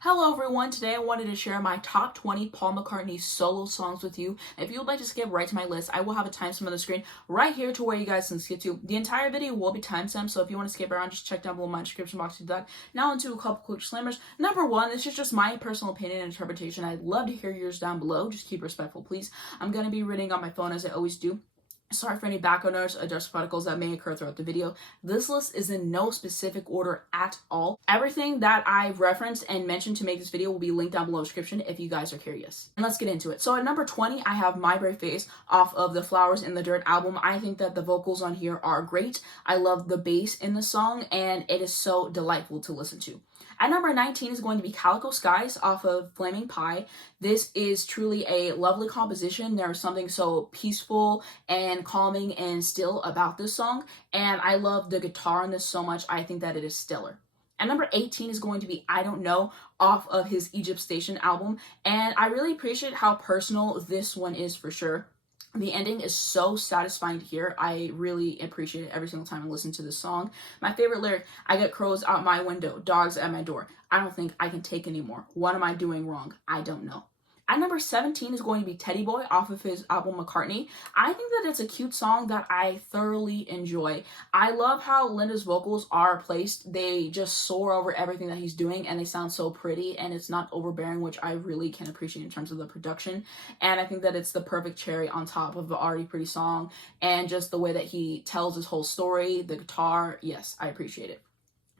Hello everyone, today I wanted to share my top 20 Paul McCartney solo songs with you. If you would like to skip right to my list, I will have a timestamp on the screen right here to where you guys can skip to. The entire video will be timestamped, so if you want to skip around, just check down below my description box to do that. Now into a couple quick disclaimers. Number one, this is just my personal opinion and interpretation. I'd love to hear yours down below. Just keep respectful, please. I'm going to be reading on my phone as I always do. Sorry for any background noise or dust particles that may occur throughout the video. This list is in no specific order at all. Everything that I've referenced and mentioned to make this video will be linked down below in the description if you guys are curious. And let's get into it. So at number 20, I have My Brave Face off of the Flowers in the Dirt album. I think that the vocals on here are great. I love the bass in the song and it is so delightful to listen to. At number 19 is going to be Calico Skies off of Flaming Pie. This is truly a lovely composition. There's something so peaceful and calming and still about this song, and I love the guitar in this so much. I think that it is stellar. At number 18 is going to be I Don't Know off of his Egypt Station album, and I really appreciate how personal this one is for sure. The ending is so satisfying to hear. I really appreciate it every single time I listen to this song. My favorite lyric, I get crows out my window, dogs at my door. I don't think I can take anymore. What am I doing wrong? I don't know. At number 17 is going to be Teddy Boy off of his album McCartney. I think that it's a cute song that I thoroughly enjoy. I love how Linda's vocals are placed. They just soar over everything that he's doing and they sound so pretty and it's not overbearing, which I really can appreciate in terms of the production. And I think that it's the perfect cherry on top of the already pretty song and just the way that he tells his whole story, the guitar. Yes, I appreciate it.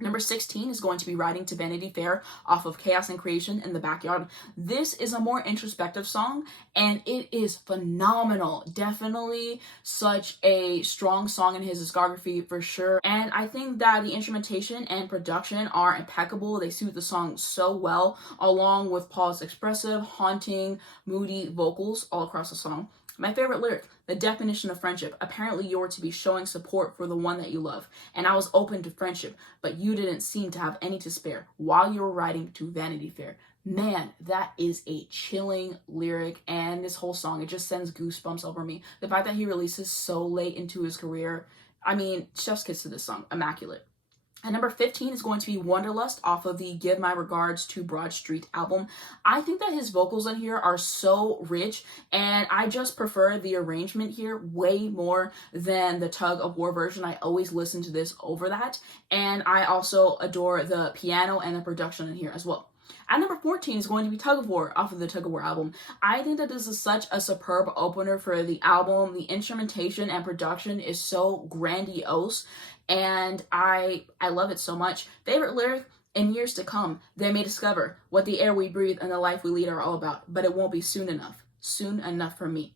Number 16 is going to be Riding to Vanity Fair off of Chaos and Creation in the Backyard. This is a more introspective song and it is phenomenal. Definitely such a strong song in his discography for sure. And I think that the instrumentation and production are impeccable. They suit the song so well, along with Paul's expressive, haunting, moody vocals all across the song. My favorite lyric, the definition of friendship. Apparently you're to be showing support for the one that you love. And I was open to friendship, but you didn't seem to have any to spare while you were riding to Vanity Fair. Man, that is a chilling lyric, and this whole song, it just sends goosebumps over me. The fact that he releases so late into his career, I mean, chef's kiss to this song, immaculate. And number 15 is going to be Wanderlust off of the Give My Regards to Broad Street album. I think that his vocals on here are so rich, and I just prefer the arrangement here way more than the Tug of War version. I always listen to this over that, and I also adore the piano and the production in here as well. At number 14 is going to be Tug of War off of the Tug of War album. I think that this is such a superb opener for the album. The instrumentation and production is so grandiose, and I love it so much. Favorite lyric, in years to come, they may discover what the air we breathe and the life we lead are all about, but it won't be soon enough. Soon enough for me.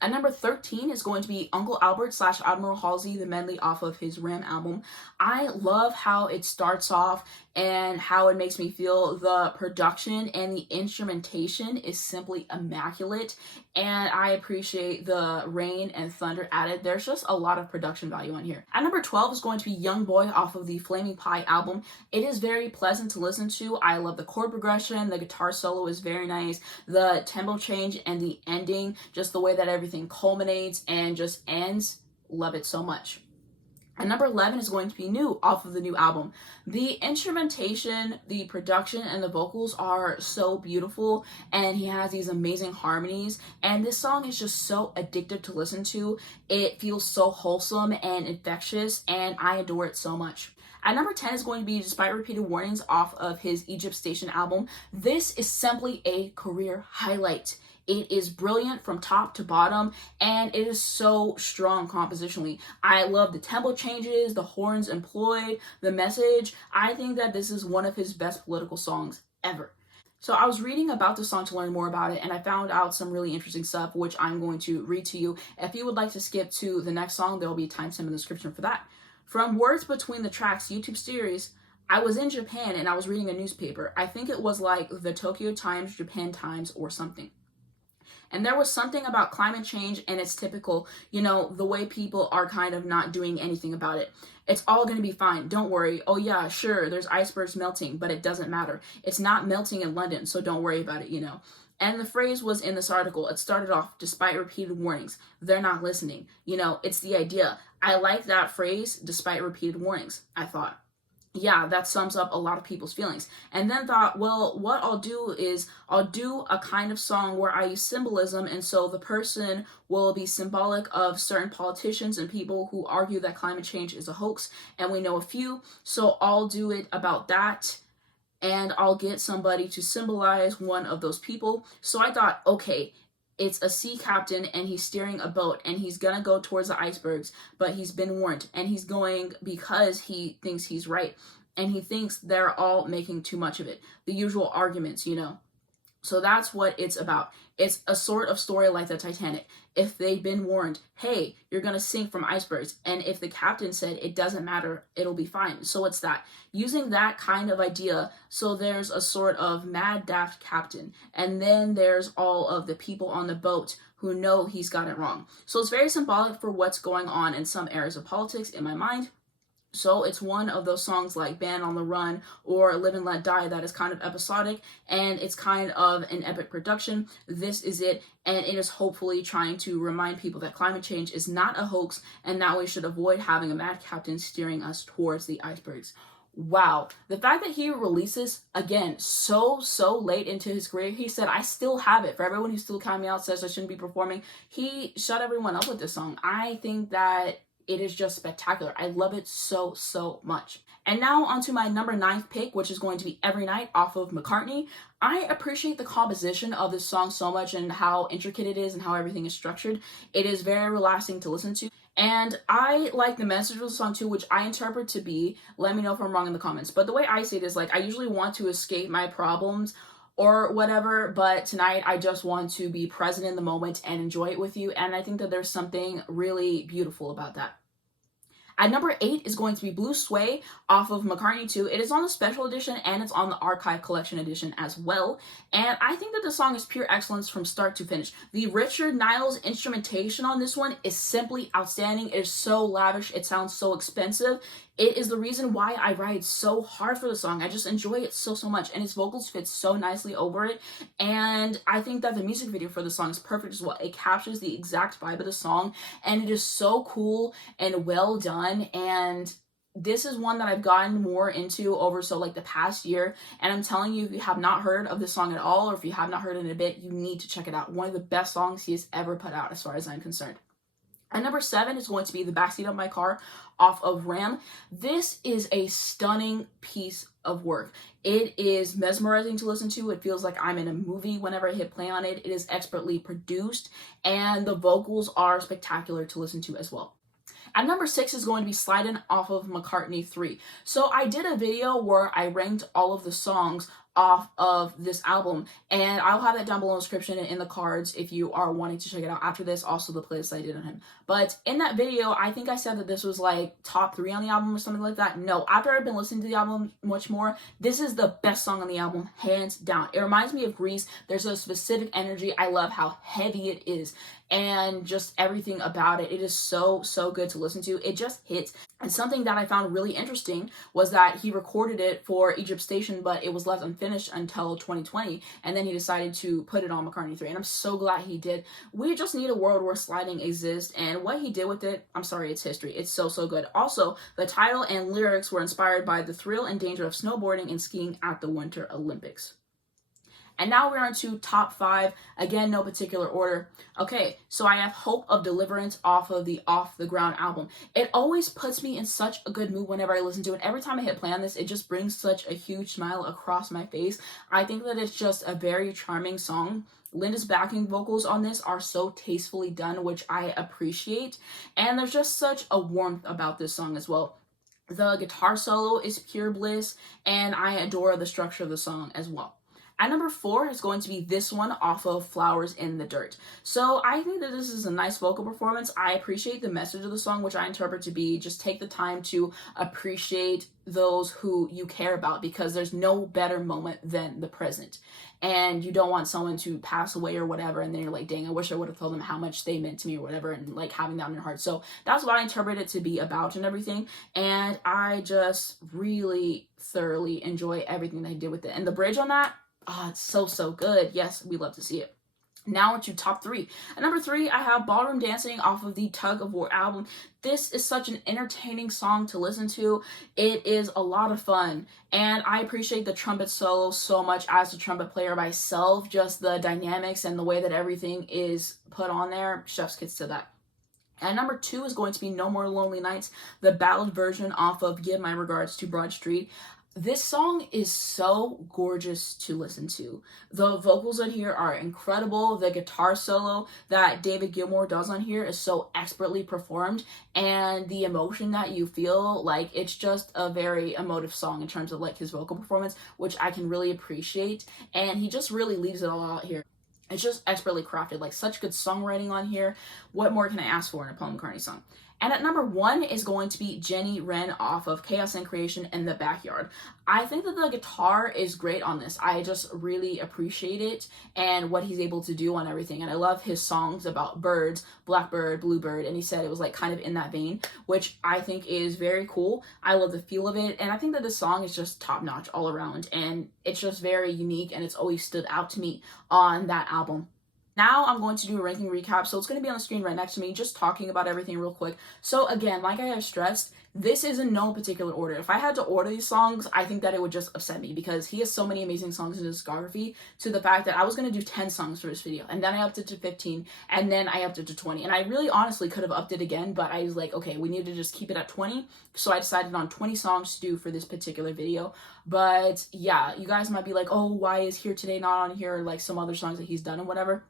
At number 13 is going to be Uncle Albert / Admiral Halsey, the medley off of his Ram album. I love how it starts off and how it makes me feel. The production and the instrumentation is simply immaculate, and I appreciate the rain and thunder added. There's just a lot of production value on here. At number 12 is going to be Young Boy off of the Flaming Pie album. It is very pleasant to listen to. I love the chord progression. The guitar solo is very nice. The tempo change and the ending, just the way that everything culminates and just ends, love it so much. And number 11 is going to be New off of the new album. The instrumentation, the production, and the vocals are so beautiful, and he has these amazing harmonies, and this song is just so addictive to listen to. It feels so wholesome and infectious, and I adore it so much. At number 10 is going to be Despite Repeated Warnings off of his Egypt Station album. This is simply a career highlight. It is brilliant from top to bottom, and it is so strong compositionally. I love the tempo changes, the horns employed, the message. I think that this is one of his best political songs ever. So I was reading about the song to learn more about it, and I found out some really interesting stuff, which I'm going to read to you. If you would like to skip to the next song, there will be a timestamp in the description for that. From Words Between the Tracks YouTube series, I was in Japan and I was reading a newspaper. I think it was like the Tokyo Times, Japan Times, or something. And there was something about climate change, and it's typical, the way people are kind of not doing anything about it. It's all going to be fine. Don't worry. Oh yeah, sure, there's icebergs melting, but it doesn't matter. It's not melting in London, so don't worry about it, And the phrase was in this article. It started off, despite repeated warnings, they're not listening. It's the idea. I like that phrase, despite repeated warnings, I thought. yeah, that sums up a lot of people's feelings. And then thought, well, what I'll do is I'll do a kind of song where I use symbolism, and so the person will be symbolic of certain politicians and people who argue that climate change is a hoax, and we know a few. So I'll do it about that, and I'll get somebody to symbolize one of those people. So I thought, okay, it's a sea captain and he's steering a boat and he's gonna go towards the icebergs, but he's been warned and he's going because he thinks he's right and he thinks they're all making too much of it. The usual arguments, you know. So that's what it's about. It's a sort of story like the Titanic. If they've been warned, hey, you're going to sink from icebergs, and if the captain said it doesn't matter, it'll be fine. So it's that. Using that kind of idea, so there's a sort of mad daft captain, and then there's all of the people on the boat who know he's got it wrong. So it's very symbolic for what's going on in some areas of politics in my mind. So it's one of those songs like Band on the Run or Live and Let Die that is kind of episodic, and it's kind of an epic production. This is it, and it is hopefully trying to remind people that climate change is not a hoax and that we should avoid having a mad captain steering us towards the icebergs. Wow. The fact that he releases, again, so late into his career, he said, I still have it. For everyone who still counting me out, says I shouldn't be performing, he shut everyone up with this song. I think that it is just spectacular. I love it so much. And now onto my number 9th pick, which is going to be Every Night off of McCartney. I appreciate the composition of this song so much and how intricate it is and how everything is structured. It is very relaxing to listen to. And I like the message of the song too, which I interpret to be, let me know if I'm wrong in the comments, but the way I see it is like, I usually want to escape my problems or whatever, but tonight I just want to be present in the moment and enjoy it with you, and I think that there's something really beautiful about that. At number 8 is going to be Blue Sway off of McCartney 2. It is on the special edition and it's on the archive collection edition as well. And I think that the song is pure excellence from start to finish. The Richard Niles instrumentation on this one is simply outstanding. It is so lavish. It sounds so expensive. It is the reason why I ride so hard for the song. I just enjoy it so much, and his vocals fit so nicely over it. And I think that the music video for the song is perfect as well. It captures the exact vibe of the song, and it is so cool and well done. And this is one that I've gotten more into over like the past year, and I'm telling you, if you have not heard of this song at all, or if you have not heard it in a bit, you need to check it out. One of the best songs he has ever put out as far as I'm concerned. And number 7 is going to be The Backseat of My Car off of Ram. This is a stunning piece of work. It is mesmerizing to listen to. It feels like I'm in a movie whenever I hit play on it. It is expertly produced, and the vocals are spectacular to listen to as well. At number 6 is going to be Slidin' off of McCartney 3. So I did a video where I ranked all of the songs off of this album, and I'll have that down below in the description and in the cards if you are wanting to check it out after this, also the playlist I did on him. But in that video, I think I said that this was like top 3 on the album or something like that. No, after I've been listening to the album much more, this is the best song on the album, hands down. It reminds me of Grease. There's a specific energy. I love how heavy it is and just everything about it. It is so good to listen to. It just hits. And something that I found really interesting was that he recorded it for Egypt Station, but it was left unfinished until 2020, and then he decided to put it on McCartney 3, and I'm so glad he did. We just need a world where sliding exists, and what he did with it, I'm sorry, it's history. It's so good. Also, the title and lyrics were inspired by the thrill and danger of snowboarding and skiing at the Winter Olympics. And now we're on to top 5. Again, no particular order. Okay, so I have Hope of Deliverance off of the Off the Ground album. It always puts me in such a good mood whenever I listen to it. Every time I hit play on this, it just brings such a huge smile across my face. I think that it's just a very charming song. Linda's backing vocals on this are so tastefully done, which I appreciate. And there's just such a warmth about this song as well. The guitar solo is pure bliss, and I adore the structure of the song as well. At number 4 is going to be this one off of Flowers in the Dirt. So I think that this is a nice vocal performance. I appreciate the message of the song, which I interpret to be just take the time to appreciate those who you care about, because there's no better moment than the present. And you don't want someone to pass away or whatever, and then you're like, dang, I wish I would have told them how much they meant to me or whatever, and like having that in your heart. So that's what I interpret it to be about and everything. And I just really thoroughly enjoy everything they did with it. And the bridge on that, oh, it's so good. Yes, we love to see it. Now into top 3. At number 3, I have Ballroom Dancing off of the Tug of War album. This is such an entertaining song to listen to. It is a lot of fun, and I appreciate the trumpet solo so much as a trumpet player myself. Just the dynamics and the way that everything is put on there, chef's kiss to that. And number 2 is going to be No More Lonely Nights, the ballad version off of Give My Regards to Broad Street. This song is so gorgeous to listen to. The vocals on here are incredible. The guitar solo that David Gilmour does on here is so expertly performed, and the emotion that you feel, like, it's just a very emotive song in terms of like his vocal performance, which I can really appreciate, and he just really leaves it all out here. It's just expertly crafted, like such good songwriting on here. What more can I ask for in a Paul McCartney song? And at number 1 is going to be Jenny Wren off of Chaos and Creation in the Backyard. I think that the guitar is great on this. I just really appreciate it and what he's able to do on everything. And I love his songs about birds, Blackbird, Bluebird, and he said it was like kind of in that vein, which I think is very cool. I love the feel of it, and I think that this song is just top notch all around, and it's just very unique, and it's always stood out to me on that album. Now I'm going to do a ranking recap, so it's going to be on the screen right next to me, just talking about everything real quick. So again, like I have stressed, this is in no particular order. If I had to order these songs, I think that it would just upset me, because he has so many amazing songs in his discography, to the fact that I was going to do 10 songs for this video, and then I upped it to 15, and then I upped it to 20. And I really honestly could have upped it again, but I was like, okay, we need to just keep it at 20. So I decided on 20 songs to do for this particular video. But yeah, you guys might be like, oh, why is Here Today not on here, like some other songs that he's done and whatever.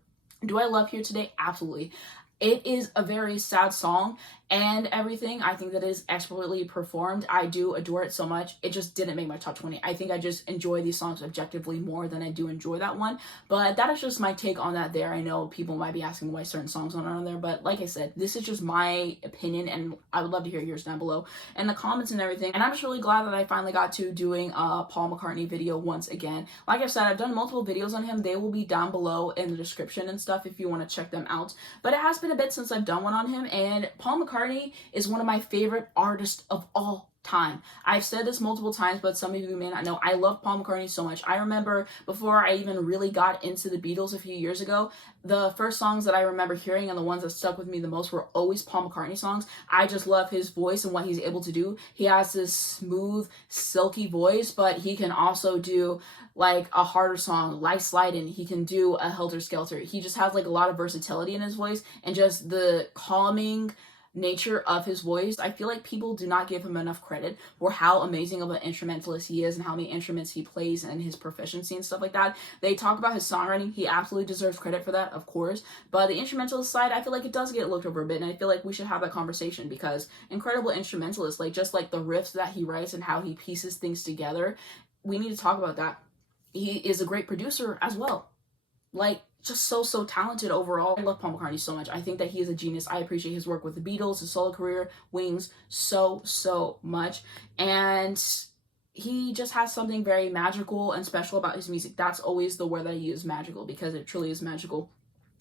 Do I love Here Today? Absolutely. It is a very sad song and everything. I think that it is expertly performed. I do adore it so much. It just didn't make my top 20. I think I just enjoy these songs objectively more than I do enjoy that one. But that is just my take on that there. I know people might be asking why certain songs aren't on there, but like I said, this is just my opinion, and I would love to hear yours down below in the comments and everything. And I'm just really glad that I finally got to doing a Paul McCartney video once again. Like I said, I've done multiple videos on him. They will be down below in the description and stuff if you want to check them out. But it has been a bit since I've done one on him, and Paul McCartney is one of my favorite artists of all time. I've said this multiple times, but some of you may not know, I love Paul McCartney so much. I remember before I even really got into the Beatles a few years ago, the first songs that I remember hearing and the ones that stuck with me the most were always Paul McCartney songs. I just love his voice and what he's able to do. He has this smooth, silky voice, but he can also do like a harder song, Life Slidin'. He can do a Helter Skelter. He just has like a lot of versatility in his voice, and just the calming nature of his voice. I feel like people do not give him enough credit for how amazing of an instrumentalist he is and how many instruments he plays and his proficiency and stuff like that. They talk about his songwriting. He absolutely deserves credit for that, of course. But the instrumentalist side, I feel like it does get looked over a bit, and I feel like we should have that conversation, because incredible instrumentalist, like just like the riffs that he writes and how he pieces things together, we need to talk about that. He is a great producer as well. Like, just so talented overall. I love Paul McCartney so much. I think that he is a genius. I appreciate his work with the Beatles, his solo career, Wings, so much. And he just has something very magical and special about his music. That's always the word that I use, magical, because it truly is magical.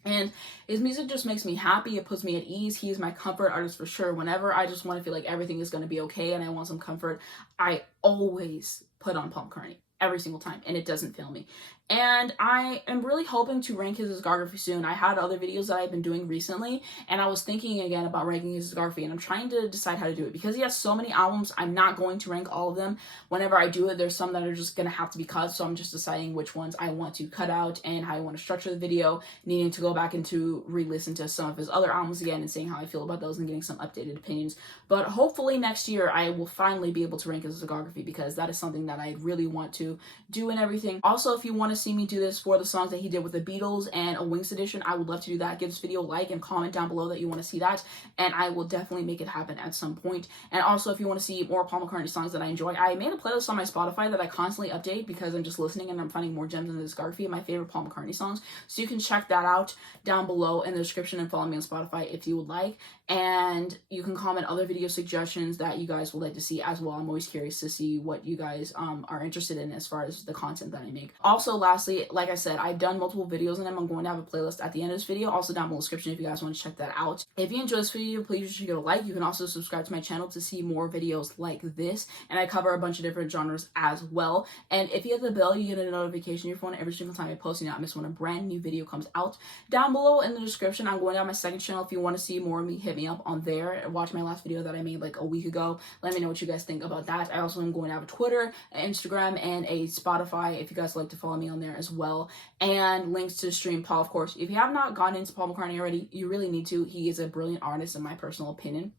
And his music just makes me happy. It puts me at ease. He is my comfort artist for sure. Whenever I just want to feel like everything is going to be okay and I want some comfort, I always put on Paul McCartney. Every single time, and it doesn't fail me. And I am really hoping to rank his discography soon. I had other videos that I've been doing recently, and I was thinking again about ranking his discography, and I'm trying to decide how to do it, because he has so many albums. I'm not going to rank all of them. Whenever I do it, there's some that are just gonna have to be cut, so I'm just deciding which ones I want to cut out and how I want to structure the video, needing to go back and to re-listen to some of his other albums again and seeing how I feel about those and getting some updated opinions. But hopefully next year I will finally be able to rank his discography, because that is something that I really want to do and everything. Also, if you want to see me do this for the songs that he did with the Beatles and a Wings edition, I would love to do that. Give this video a like and comment down below that you want to see that, and I will definitely make it happen at some point. And also, if you want to see more Paul McCartney songs that I enjoy, I made a playlist on my Spotify that I constantly update, because I'm just listening and I'm finding more gems in the discography of my favorite Paul McCartney songs. So you can check that out down below in the description and follow me on Spotify if you would like. And you can comment other video suggestions that you guys would like to see as well. I'm always curious to see what you guys are interested in as far as the content that I make. Also, lastly, like I said, I've done multiple videos on them. I'm going to have a playlist at the end of this video, also down below in the description if you guys want to check that out. If you enjoyed this video, please give it a like. You can also subscribe to my channel to see more videos like this, and I cover a bunch of different genres as well. And if you hit the bell, you get a notification on your phone every single time I post, you not miss when a brand new video comes out. Down below in the description, I'm going to have my second channel. If you want to see more of me, hit me up on there and watch my last video that I made like a week ago. Let me know what you guys think about that. I also am going to have a Twitter, an Instagram, and a Spotify if you guys like to follow me on there as well. And links to stream Paul, of course. If you have not gotten into Paul McCartney already, you really need to. He is a brilliant artist in my personal opinion.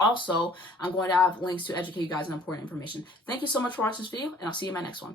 Also, I'm going to have links to educate you guys on important information. Thank you so much for watching this video, and I'll see you in my next one.